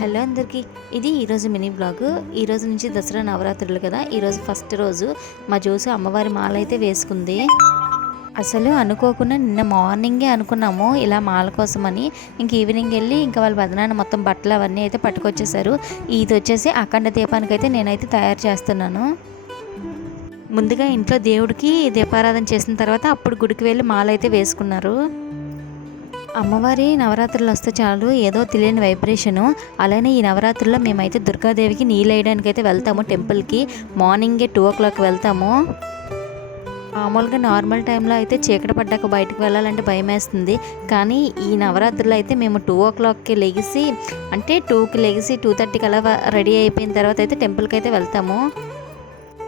Hello అందరికీ, ఇది ఈరోజు మినీ బ్లాగ్. ఈరోజు నుంచి దసరా నవరాత్రులు కదా. ఈరోజు ఫస్ట్ రోజు మా జోసు అమ్మవారి మాల అయితే వేసుకుంది. అసలు అనుకోకుండా నిన్న మార్నింగే అనుకున్నాము ఇలా మాల కోసమని. ఇంక ఈవినింగ్ వెళ్ళి ఇంకా వాళ్ళ బదనాన్న మొత్తం బట్టలు అవన్నీ అయితే పట్టుకొచ్చేసారు. ఇది వచ్చేసి అఖండ దీపానికి అయితే నేనైతే తయారు చేస్తున్నాను. ముందుగా ఇంట్లో దేవుడికి దీపారాధన చేసిన తర్వాత అప్పుడు గుడికి వెళ్ళి మాల అయితే వేసుకున్నారు. అమ్మవారి నవరాత్రులు వస్తే చాలు ఏదో తెలియని వైబ్రేషను. అలానే ఈ నవరాత్రుల్లో మేమైతే దుర్గాదేవికి నీళ్ళు వేయడానికి అయితే వెళ్తాము టెంపుల్కి. మార్నింగే 2 o'clock వెళ్తాము. మామూలుగా నార్మల్ టైంలో అయితే చీకటి పడ్డాక బయటకు వెళ్ళాలంటే భయం వేస్తుంది. కానీ ఈ నవరాత్రులు అయితే మేము 2 o'clockకి లెగిసి, అంటే 2కి లెగిసి 2:30కి అలా రెడీ అయిపోయిన తర్వాత అయితే టెంపుల్కి అయితే వెళ్తాము.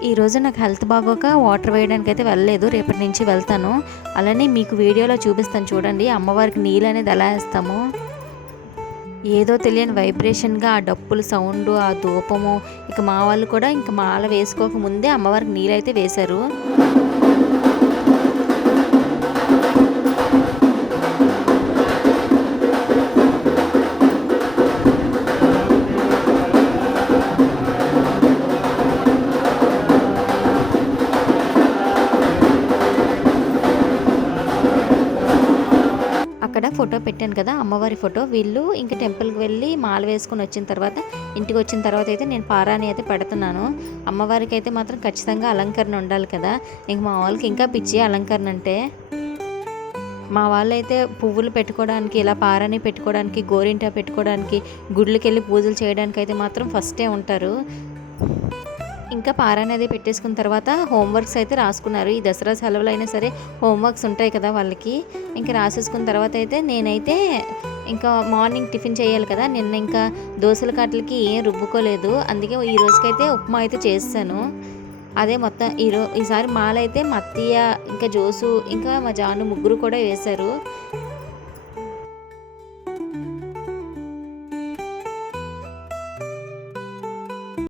ఈరోజు నాకు హెల్త్ బాగోక వాటర్ వేయడానికి అయితే వెళ్ళలేదు, రేపటి నుంచి వెళ్తాను. అలానే మీకు వీడియోలో చూపిస్తాను చూడండి అమ్మవారికి నీళ్ళు అనేది ఎలా వేస్తాము. ఏదో తెలియని వైబ్రేషన్గా ఆ డప్పులు సౌండ్, ఆ ధూపము. ఇక మా వాళ్ళు కూడా ఇంకా మాల వేసుకోక ముందే అమ్మవారికి నీళ్ళు అయితే వేశారు. అక్కడ ఫోటో పెట్టాను కదా అమ్మవారి ఫోటో. వీళ్ళు ఇంకా టెంపుల్కి వెళ్ళి మాల వేసుకొని వచ్చిన తర్వాత, ఇంటికి వచ్చిన తర్వాత అయితే నేను పారాని అయితే పెడుతున్నాను. అమ్మవారికి అయితే మాత్రం ఖచ్చితంగా అలంకరణ ఉండాలి కదా. ఇంక మా వాళ్ళకి ఇంకా పిచ్చి అలంకరణ అంటే. మా వాళ్ళైతే పువ్వులు పెట్టుకోవడానికి, ఇలా పారాని పెట్టుకోవడానికి, గోరింటా పెట్టుకోవడానికి, గుడ్లకి వెళ్ళి పూజలు చేయడానికి అయితే మాత్రం ఫస్టే ఉంటారు. ఇంకా పారాని అది పెట్టేసుకున్న తర్వాత హోంవర్క్స్ అయితే రాసుకున్నారు. ఈ దసరా సెలవులు అయినా సరే హోంవర్క్స్ ఉంటాయి కదా వాళ్ళకి. ఇంకా రాసేసుకున్న తర్వాత అయితే నేనైతే ఇంకా మార్నింగ్ టిఫిన్ చేయాలి కదా. నిన్న ఇంకా దోశల కాట్లకి ఏం రుబ్బుకోలేదు, అందుకే ఈ రోజుకైతే ఉప్మా అయితే చేస్తాను. అదే మొత్తం ఈసారి మాల అయితే మా అత్తయ్య, ఇంకా జోసు, ఇంకా మా జాను ముగ్గురు కూడా వేశారు.